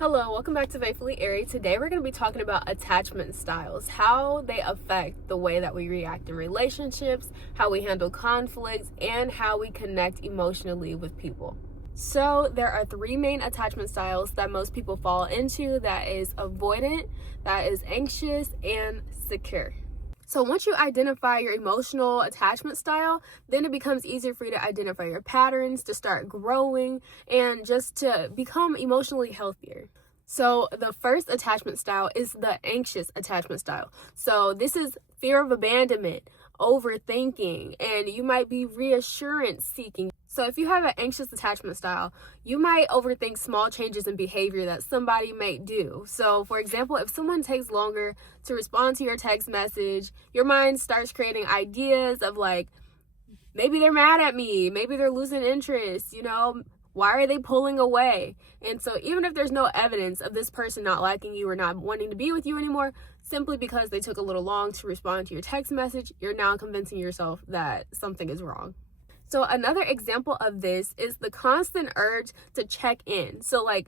Hello, welcome back to Faithfully Airy. Today we're going to be talking about attachment styles, how they affect the way that we react in relationships, how we handle conflicts, and how we connect emotionally with people. So there are three main attachment styles that most people fall into. That is avoidant, that is anxious, and secure. So once you identify your emotional attachment style, then it becomes easier for you to identify your patterns, to start growing, and just to become emotionally healthier. So the first attachment style is the anxious attachment style. So this is fear of abandonment, overthinking, and you might be reassurance seeking. So if you have an anxious attachment style, you might overthink small changes in behavior that somebody may do. So for example, if someone takes longer to respond to your text message, your mind starts creating ideas of like, maybe they're mad at me, maybe they're losing interest, why are they pulling away? And so even if there's no evidence of this person not liking you or not wanting to be with you anymore, simply because they took a little long to respond to your text message, you're now convincing yourself that something is wrong. So another example of this is the constant urge to check in. So like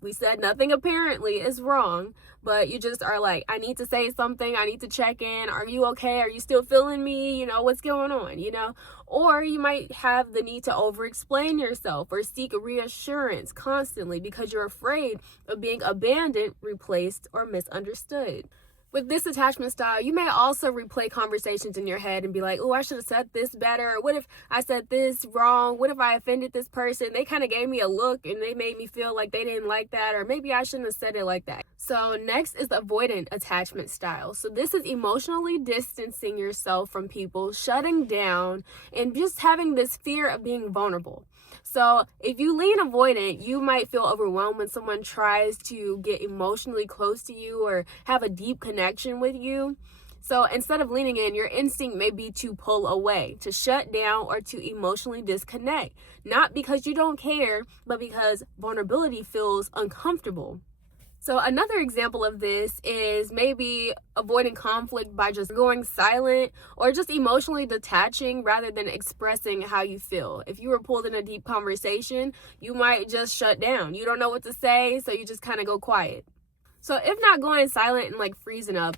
we said, nothing apparently is wrong, but you just are like, I need to say something. I need to check in. Are you okay? Are you still feeling me? What's going on, Or you might have the need to over-explain yourself or seek reassurance constantly because you're afraid of being abandoned, replaced, or misunderstood. With this attachment style, you may also replay conversations in your head and be like, oh, I should have said this better. What if I said this wrong? What if I offended this person? They kind of gave me a look and they made me feel like they didn't like that, or maybe I shouldn't have said it like that. So next is the avoidant attachment style. So this is emotionally distancing yourself from people, shutting down, and just having this fear of being vulnerable. So if you lean avoidant, you might feel overwhelmed when someone tries to get emotionally close to you or have a deep connection with you. So instead of leaning in, your instinct may be to pull away, to shut down, or to emotionally disconnect. Not because you don't care, but because vulnerability feels uncomfortable. So another example of this is maybe avoiding conflict by just going silent or just emotionally detaching rather than expressing how you feel. If you were pulled in a deep conversation, you might just shut down. You don't know what to say, so you just kind of go quiet. So if not going silent and like freezing up,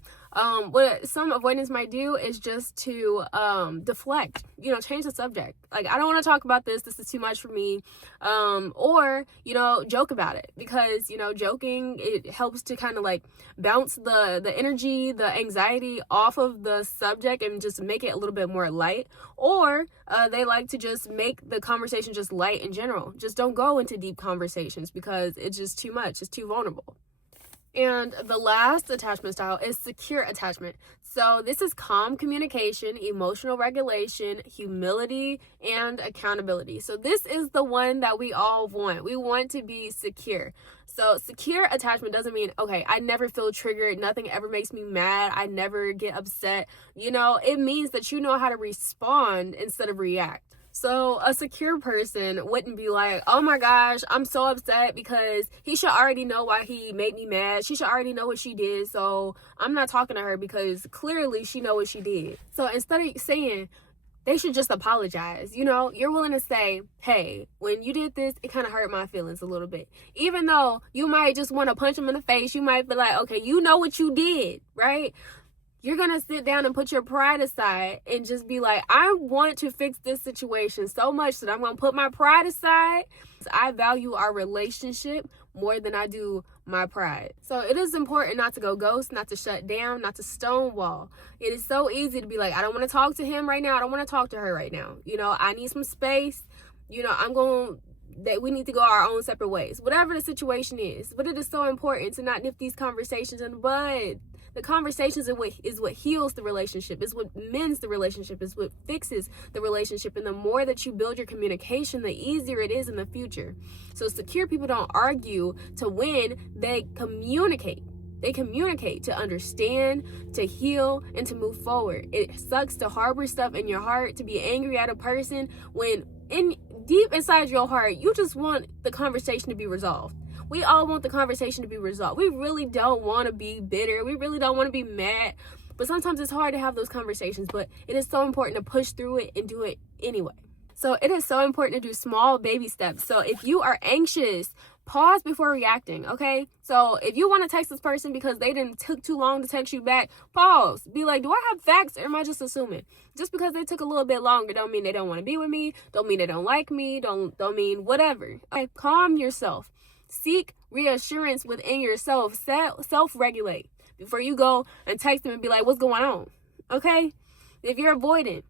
what some avoidance might do is just to deflect, change the subject. Like, I don't want to talk about this. This is too much for me. Or, joke about it because, joking, it helps to kind of like bounce the energy, the anxiety off of the subject and just make it a little bit more light. Or they like to just make the conversation just light in general. Just don't go into deep conversations because it's just too much. It's too vulnerable. And the last attachment style is secure attachment. So this is calm communication, emotional regulation, humility, and accountability. So this is the one that we all want. We want to be secure. So secure attachment doesn't mean, okay, I never feel triggered. Nothing ever makes me mad. I never get upset. It means that you know how to respond instead of react. So a secure person wouldn't be like, oh my gosh, I'm so upset because he should already know why he made me mad. She should already know what she did. So I'm not talking to her because clearly she know what she did. So instead of saying they should just apologize, you're willing to say, hey, when you did this, it kind of hurt my feelings a little bit. Even though you might just want to punch him in the face, you might be like, okay, you know what you did, right? You're going to sit down and put your pride aside and just be like, I want to fix this situation so much that I'm going to put my pride aside. I value our relationship more than I do my pride. So it is important not to go ghost, not to shut down, not to stonewall. It is so easy to be like, I don't want to talk to him right now. I don't want to talk to her right now. I need some space. That we need to go our own separate ways, whatever the situation is. But it is so important to not nip these conversations in the bud. The conversations is what heals the relationship, is what mends the relationship, is what fixes the relationship. And the more that you build your communication, the easier it is in the future. So secure people don't argue to win, they communicate. They communicate to understand, to heal, and to move forward. It sucks to harbor stuff in your heart, to be angry at a person when deep inside your heart, you just want the conversation to be resolved. We all want the conversation to be resolved. We really don't want to be bitter. We really don't want to be mad. But sometimes it's hard to have those conversations. But it is so important to push through it and do it anyway. So it is so important to do small baby steps. So if you are anxious, pause before reacting, okay? So if you want to text this person because they didn't took too long to text you back, pause. Be like, do I have facts or am I just assuming? Just because they took a little bit longer don't mean they don't want to be with me, don't mean they don't like me, don't mean whatever. Okay, calm yourself. Seek reassurance within yourself. Self-regulate before you go and text them and be like, what's going on? Okay? If you're avoidant,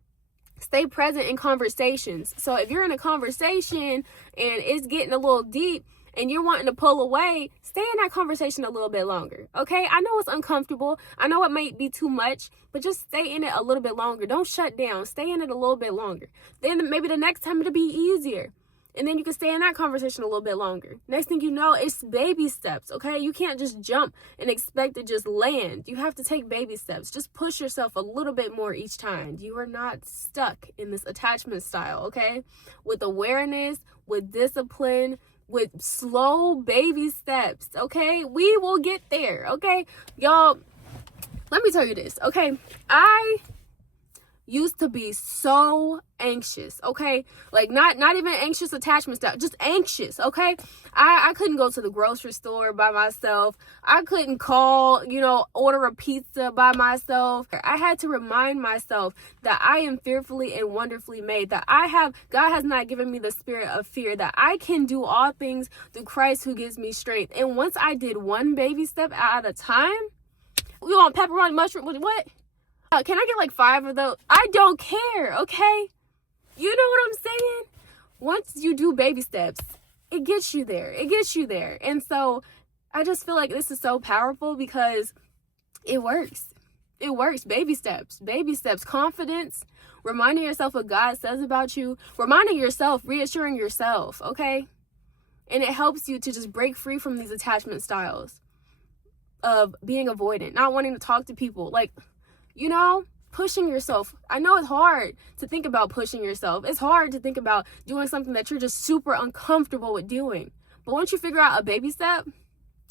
stay present in conversations. So if you're in a conversation and it's getting a little deep and you're wanting to pull away, stay in that conversation a little bit longer. Okay? I know it's uncomfortable. I know it might be too much, but just stay in it a little bit longer. Don't shut down. Stay in it a little bit longer. Then maybe the next time it'll be easier. And then you can stay in that conversation a little bit longer. Next thing you know, it's baby steps, okay? You can't just jump and expect to just land. You have to take baby steps. Just push yourself a little bit more each time. You are not stuck in this attachment style, okay? With awareness, with discipline, with slow baby steps, okay? We will get there, okay? Y'all, let me tell you this, okay? I used to be so anxious, okay? Like not even anxious attachment style, just anxious, okay? I couldn't go to the grocery store by myself. I couldn't call, order a pizza by myself. I had to remind myself that I am fearfully and wonderfully made, that God has not given me the spirit of fear, that I can do all things through Christ who gives me strength. And once I did one baby step at a time, we want pepperoni mushroom, what? Can I get like 5 of those? I don't care, okay? You know what I'm saying? Once you do baby steps, it gets you there. It gets you there. And so I just feel like this is so powerful because it works. It works. Baby steps. Baby steps. Confidence. Reminding yourself what God says about you. Reminding yourself, reassuring yourself, okay? And it helps you to just break free from these attachment styles of being avoidant, not wanting to talk to people. Like, pushing yourself. I know it's hard to think about pushing yourself. It's hard to think about doing something that you're just super uncomfortable with doing. But once you figure out a baby step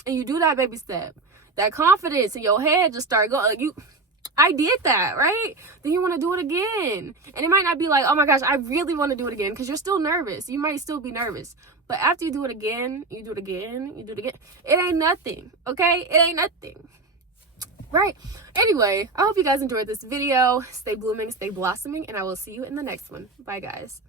and you do that baby step, that confidence in your head just start going, like, I did that, right? Then you want to do it again. And it might not be like, oh my gosh, I really want to do it again, because you're still nervous. You might still be nervous. But after you do it again, you do it again, you do it again. It ain't nothing, okay? It ain't nothing. Right. Anyway, I hope you guys enjoyed this video. Stay blooming, stay blossoming, and I will see you in the next one. Bye, guys.